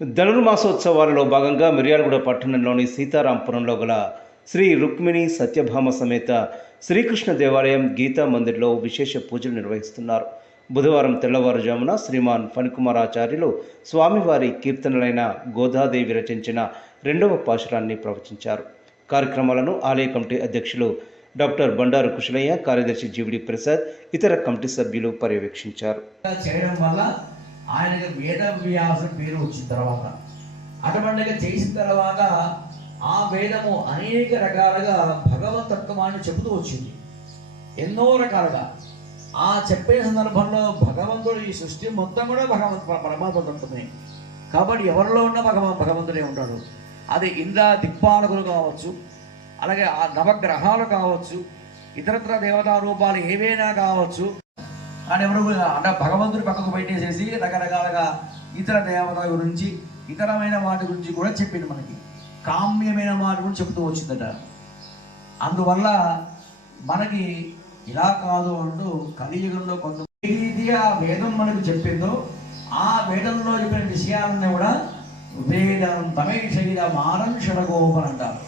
ధనుర్మాసోత్సవాలలో భాగంగా మిర్యాలగూడ పట్టణంలోని సీతారాంపురంలో గల శ్రీ రుక్మిణి సత్యభామ సమేత శ్రీకృష్ణ దేవాలయం గీతా మందిర్లో విశేష పూజలు నిర్వహిస్తున్నారు. బుధవారం తెల్లవారుజామున శ్రీమాన్ ఫణికుమారాచార్యులు స్వామివారి కీర్తనలైన గోదాదేవి రచించిన రెండవ పాశురాన్ని ప్రవచించారు. కార్యక్రమాలను ఆలయ కమిటీ అధ్యక్షులు డాక్టర్ బండారు కుశలయ్య కార్యదర్శి జీవిడి ప్రసాద్ ఇతర కమిటీ సభ్యులు పర్యవేక్షించారు. చేయడం వల్ల ఆయనకి వేద వ్యాసం పేరు వచ్చిన తర్వాత అటువంటిగా చేసిన తర్వాత ఆ వేదము అనేక రకాలుగా భగవతత్వాన్ని చెబుతూ వచ్చింది. ఎన్నో రకాలుగా. ఆ చెప్పే సందర్భంలో భగవంతుడు ఈ సృష్టి మొత్తం కూడా భగవంతు పరమాత్మ తత్వమే. కాబట్టి ఎవరిలో ఉన్న భగవ భగవంతుడే ఉంటాడు? అది ఇంద్ర దిక్పాలకులు కావచ్చు అలాగే ఆ నవగ్రహాలు కావచ్చు ఇతరత్ర దేవతా రూపాలు ఏవైనా కావచ్చు కానీ ఎవరు అంటే భగవంతుడి పక్కకు పెట్టేసేసి రకరకాలుగా ఇతర దేవతల గురించి ఇతరమైన వాటి గురించి కూడా చెప్పింది మనకి. కామ్యమైన వాటి గురించి చెప్తూ వచ్చిందట. అందువల్ల మనకి ఇలా కాదు అంటూ కలియుగంలో కొంత రీతిగా వేదం మనకు చెప్పిందో ఆ వేదంలో చెప్పిన విషయాలన్నీ కూడా వేదం తమే శరీర మారం షడగోపన్ అంటారు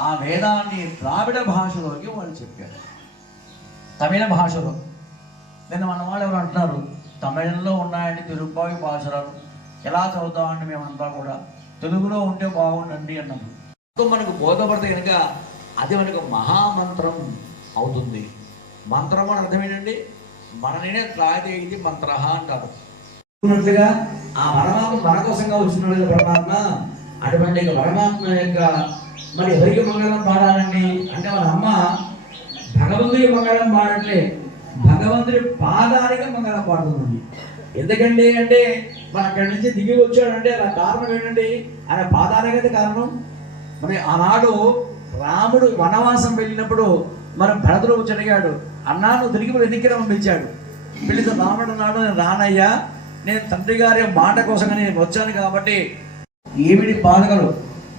ఆ వేదాన్ని ద్రావిడ భాషలోకి వాళ్ళు చెప్పారు. తమిళ భాషలో. నిన్న మన వాళ్ళు ఎవరు అంటున్నారు తమిళంలో ఉన్నాయండి తెలుగుబావి భాషలను. ఎలా చదువుతామండి మేమంతా కూడా? తెలుగులో ఉంటే బాగుండండి అన్నాము మనకు బోధపడితే కనుక అది మనకు మహామంత్రం అవుతుంది. మంత్రం అని అర్థం ఏంటండి? మననే త్రాగితే ఇది మంత్ర అంటారు. ఉన్నట్లుగా ఆ పరమాత్మ మన కోసంగా వచ్చిన పరమాత్మ అటువంటి పరమాత్మ యొక్క మరి ఎవరికి మంగళం పాడాలండి? అంటే మన అమ్మ భగవంతుడికి మంగళం పాడట్లే. భగవంతుడి పాదానికి మంగళం పాడుతుంది. ఎందుకండి అంటే మన అక్కడి నుంచి దిగి వచ్చాడంటే ఆ కారణం ఏంటండి ఆయన పాదాలకైతే కారణం. మరి ఆనాడు రాముడు వనవాసం వెళ్ళినప్పుడు మన భరతుడు వచ్చి అడిగాడు అన్నా నువ్వు తిరిగి వెనక్కి పంపించాడు? పిల్లితో రాముడు అన్నాడు నేను రానయ్యా నేను తండ్రి గారి మాట కోసం నేను వచ్చాను కాబట్టి ఏమిటి బాధగలు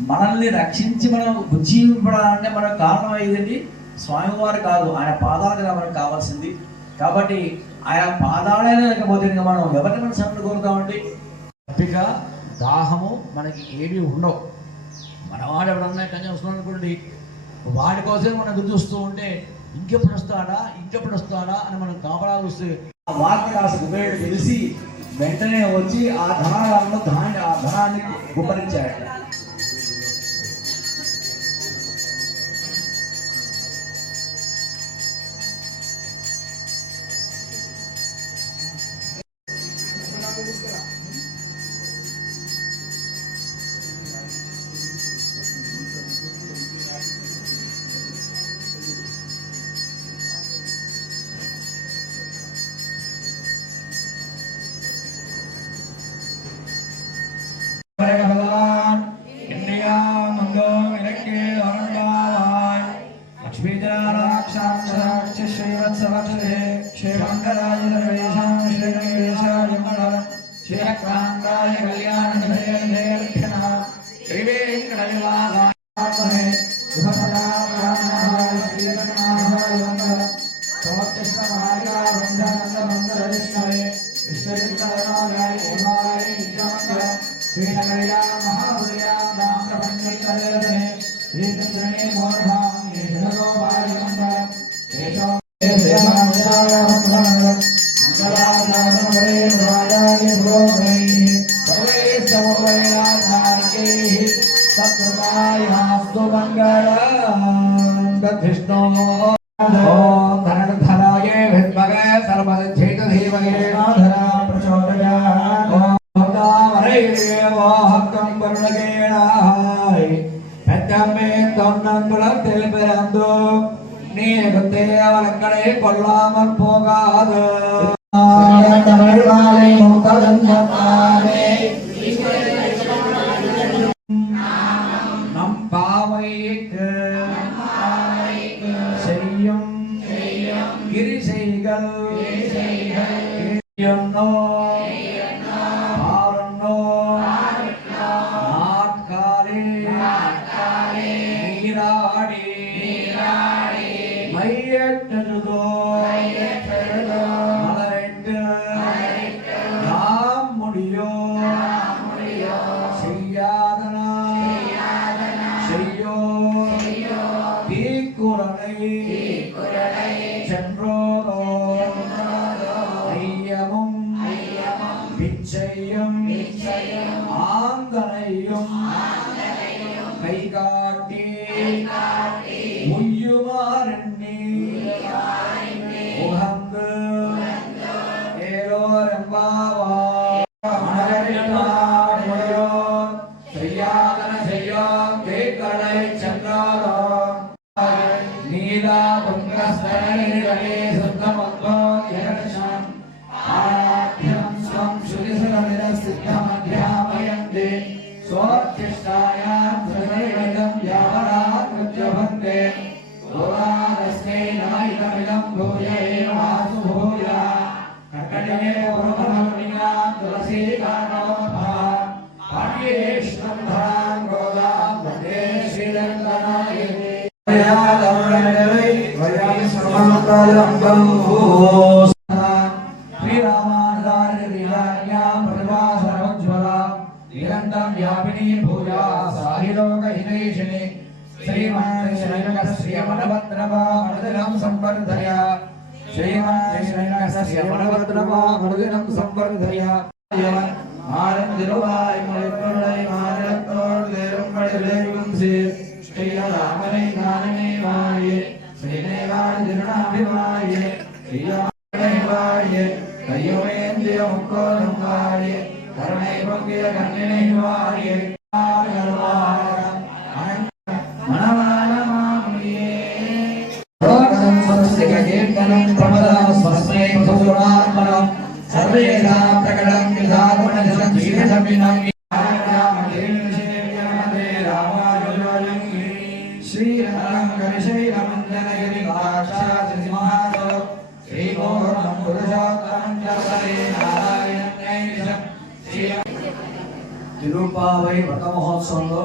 మనల్ని రక్షించి మనం ఉజ్జీవింపడాలంటే మనకు కారణం అయ్యేది స్వామివారు కాదు ఆయన పాదాలు మనకు కావాల్సింది. కాబట్టి ఆయన పాదాలైనా లేకపోతే ఇంకా మనం ఎవరిని మనం సభ్యులు కోరుతామండి తప్పిక దాహము మనకి ఏమీ ఉండవు. మన వాడు ఎవడన్నా కన్యా వస్తున్నాడు అనుకోండి వాడి కోసం మనం ఎదురు చూస్తూ ఉంటే ఇంకెప్పుడు వస్తాడా ఇంకెప్పుడు వస్తాడా అని మనం కాపలా చూస్తే ఆ వార్త రాసి కుబేరుడు తెలిసి వెంటనే వచ్చి ఆ ధనాలను ధాన్య ఆ ధనాన్ని ఉపరించాడు परिवार உன்னம்பலம் தெளிபிறந்தோம் நீ குத்தேய வழக்கடை கொள்ளாமல் போகாது தமிழ் மாலை Amen. భూయ ఏవాసు భూయ కర్కటమే పూర్వధర్మిగా తులసీ కారణోద్భవ పాఠ్యేశ్వంధరాం గోదాం వందే శ్రీరంగనాయ கோதாம் வந்தே ஸ்ரீரங்கநாயகி ஆனந்திருவாய் மலைப்பொருளை மாநிலத்தோடு தேரும் படையிலும் சீர் ஸ்ரீராமனை நானே வாயே திருநாபிவாயே கையுமேந்திய வாயே கருணை பொங்கிய கண்ணினை வாயே తిరుపావై వ్రత మహోత్సవంలో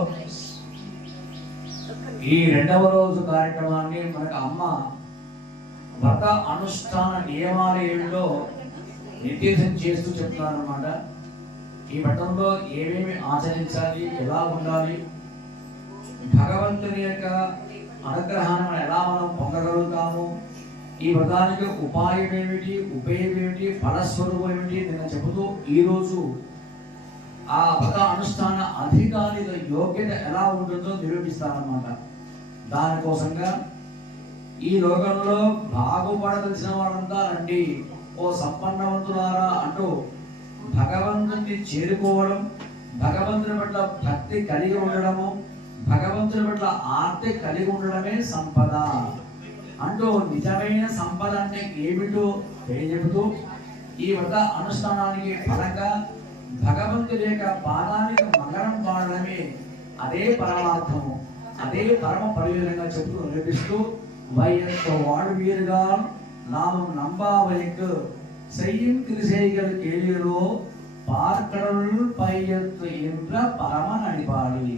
ఈ రెండవ రోజు కార్యక్రమాన్ని మనకు అమ్మ వ్రత అనుష్ఠాన నియమాలయంలో నిర్దేశం చేస్తూ చెప్తున్నారన్నమాట. ఈ వ్రతంలో ఏమేమి ఆచరించాలి ఎలా ఉండాలి భగవంతుని యొక్క అనుగ్రహాన్ని మనం ఎలా మనం పొందగలుగుతాము ఈ వ్రతానికి ఉపాయం ఏమిటి ఉపయోగం ఏమిటి ఫలస్వరూపం ఏమిటి నిన్న చెబుతూ ఈరోజు ఆ వ్రత అనుష్ఠాన అధికారిక యోగ్యత ఎలా ఉంటుందో నిరూపిస్తారన్నమాట దానికోసంగా ఈ లోకంలో బాగుపడదలిసిన వాళ్ళంతా రండి. ఓ సంపన్నవంతులారా అంటూ భగవంతుని చేరుకోవడం భగవంతుని పట్ల భక్తి కలిగి ఉండడము భగవంతుని పట్ల ఆర్తి కలిగి ఉండడమే సంపద. అంటూ నిజమైన సంపద అంటే ఏమిటో తెలియజెబుతూ ఈ వ్రత అనుష్ఠానానికి ఫలంగా భగవంతుడి యొక్క పాదానికి మంగళం వాడడమే అదే పరమార్థము అదే పరమ పరివేలంగా చెబుతూ నిరూపిస్తూ వైఎస్ వాడు వీరుగా నామం నంబావయకు సయ్యం கிருசைகள் கேளீரோ పార్కడలు పై ఎత్తు ఇంద్ర పరమ నడిపాలి.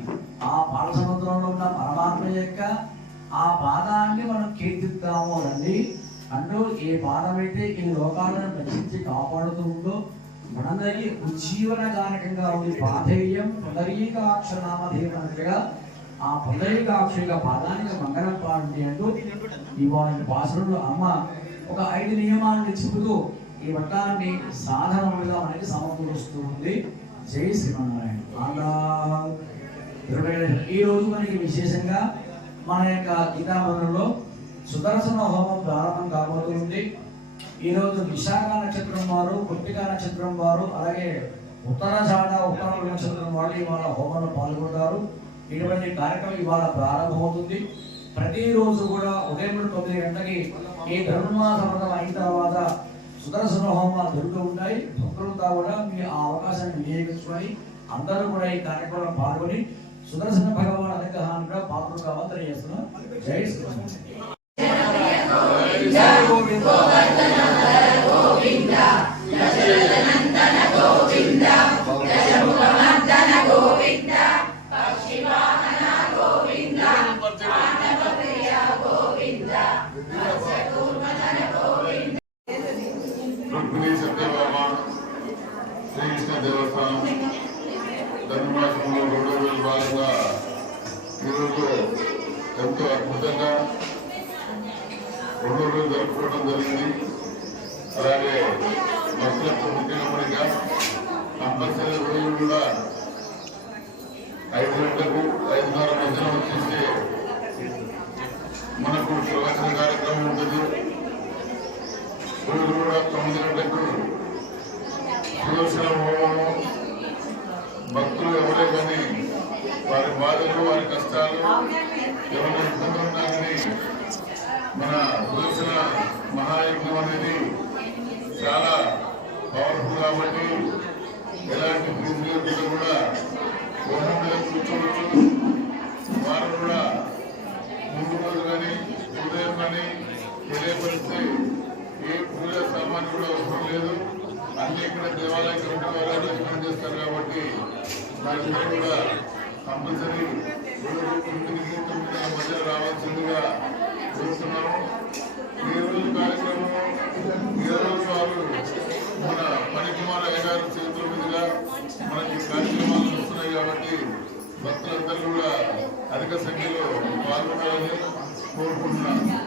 ఆ పాల సముద్రంలో ఉన్న పరమాత్మ యొక్క ఆ బాధాన్ని మనం కీర్తిద్దాము అని అంటూ ఏ బాధమైతే ఈ లోకాలను రక్షించి కాపాడుతుందో మనందరికీ ఉజ్జీవన గానకంగా ఉంది పాధేయం పునరీకాక్షనామధేయనగా ఆ పునరీకాక్ష యొక్క పాదానికి మంగళం పాడండి అంటూ ఇవాళ భాషలో అమ్మ ఒక ఐదు నియమాలను చెబుతూ ఈ వ్రతాన్ని సాధనముగా మనకి సమకూరుస్తుంది. జై శ్రీమన్నారాయణ. ఆంధ్రా ఈ రోజు మనకి విశేషంగా మన యొక్క గీతామందిరంలో సుదర్శన హోమం ప్రారంభం కాబోతుంది ఈరోజు విశాఖ నక్షత్రం వారు కృత్తిక నక్షత్రం వారు అలాగే ఉత్తరాషాఢ ఉత్తర నక్షత్రం వాళ్ళు ఇవాళ హోమంలో పాల్గొంటారు. ఇటువంటి కార్యక్రమం ఇవాళ ప్రారంభమవుతుంది. ప్రతిరోజు కూడా ఉదయం తొమ్మిది గంటలకి ఈ ధనుర్మాస వ్రతం అయిన తర్వాత సుదర్శన హోమాలు జరుగుతూ ఉంటాయి. భక్తులంతా కూడా మీ ఆ అవకాశాన్ని వినియోగించుకొని అందరూ కూడా ఈ కార్యక్రమంలో పాల్గొని సుదర్శన భగవాన్ అనుగ్రహాన్ని కూడా పాత్ర కావాలి తెలియజేస్తున్నాం. జై శ్రీకృష్ణ ఈరోజు ఎంతో అద్భుతంగా రెండు రోజులు జరుపుకోవడం జరిగింది. అలాగే భక్తులకు ముఖ్యమంత్రిగా కంపల్సరీ రోజులు కూడా ఐదు గంటలకు ఐదున్నర మధ్యన వచ్చేస్తే మనకు ప్రవచన కార్యక్రమం ఉంటుంది. రోజు కూడా తొమ్మిది గంటలకు సుదర్శన హోమము భక్తులు ఎవరే కానీ వారి బాధలు వారి కష్టాలు ఎవరి ఇబ్బందులు ఉన్నా కానీ మన సుదర్శన మహాయజ్ఞం అనేది చాలా పవర్ఫుల్ కాబట్టి ఎలాంటి ఫీజులు కూడా హోమం మీద కూర్చోవచ్చు వారు కూడా ముందు రోజు కానీ ఉదయం కానీ తెలియపరిస్తే ఏ పూజ సామాన్ కూడా అవసరం లేదు అన్ని ఇక్కడ దేవాలయం కమిటీ వారు అరేంజ్మెంట్ చేస్తారు కాబట్టి దానిపై కూడా కంపల్సరీ రోజు తొమ్మిదికి తొమ్మిది మధ్య రావాల్సిందిగా కోరుతున్నాము ఈ రోజు కార్యక్రమం ఈ రోజు వారు మన పనికుమార్ అయ్యగారు చేతుల మీదుగా మనకి కార్యక్రమాలు వస్తున్నాయి కాబట్టి భక్తులందరూ కూడా అధిక సంఖ్యలో పాల్గొనాలని కోరుకుంటున్నాను.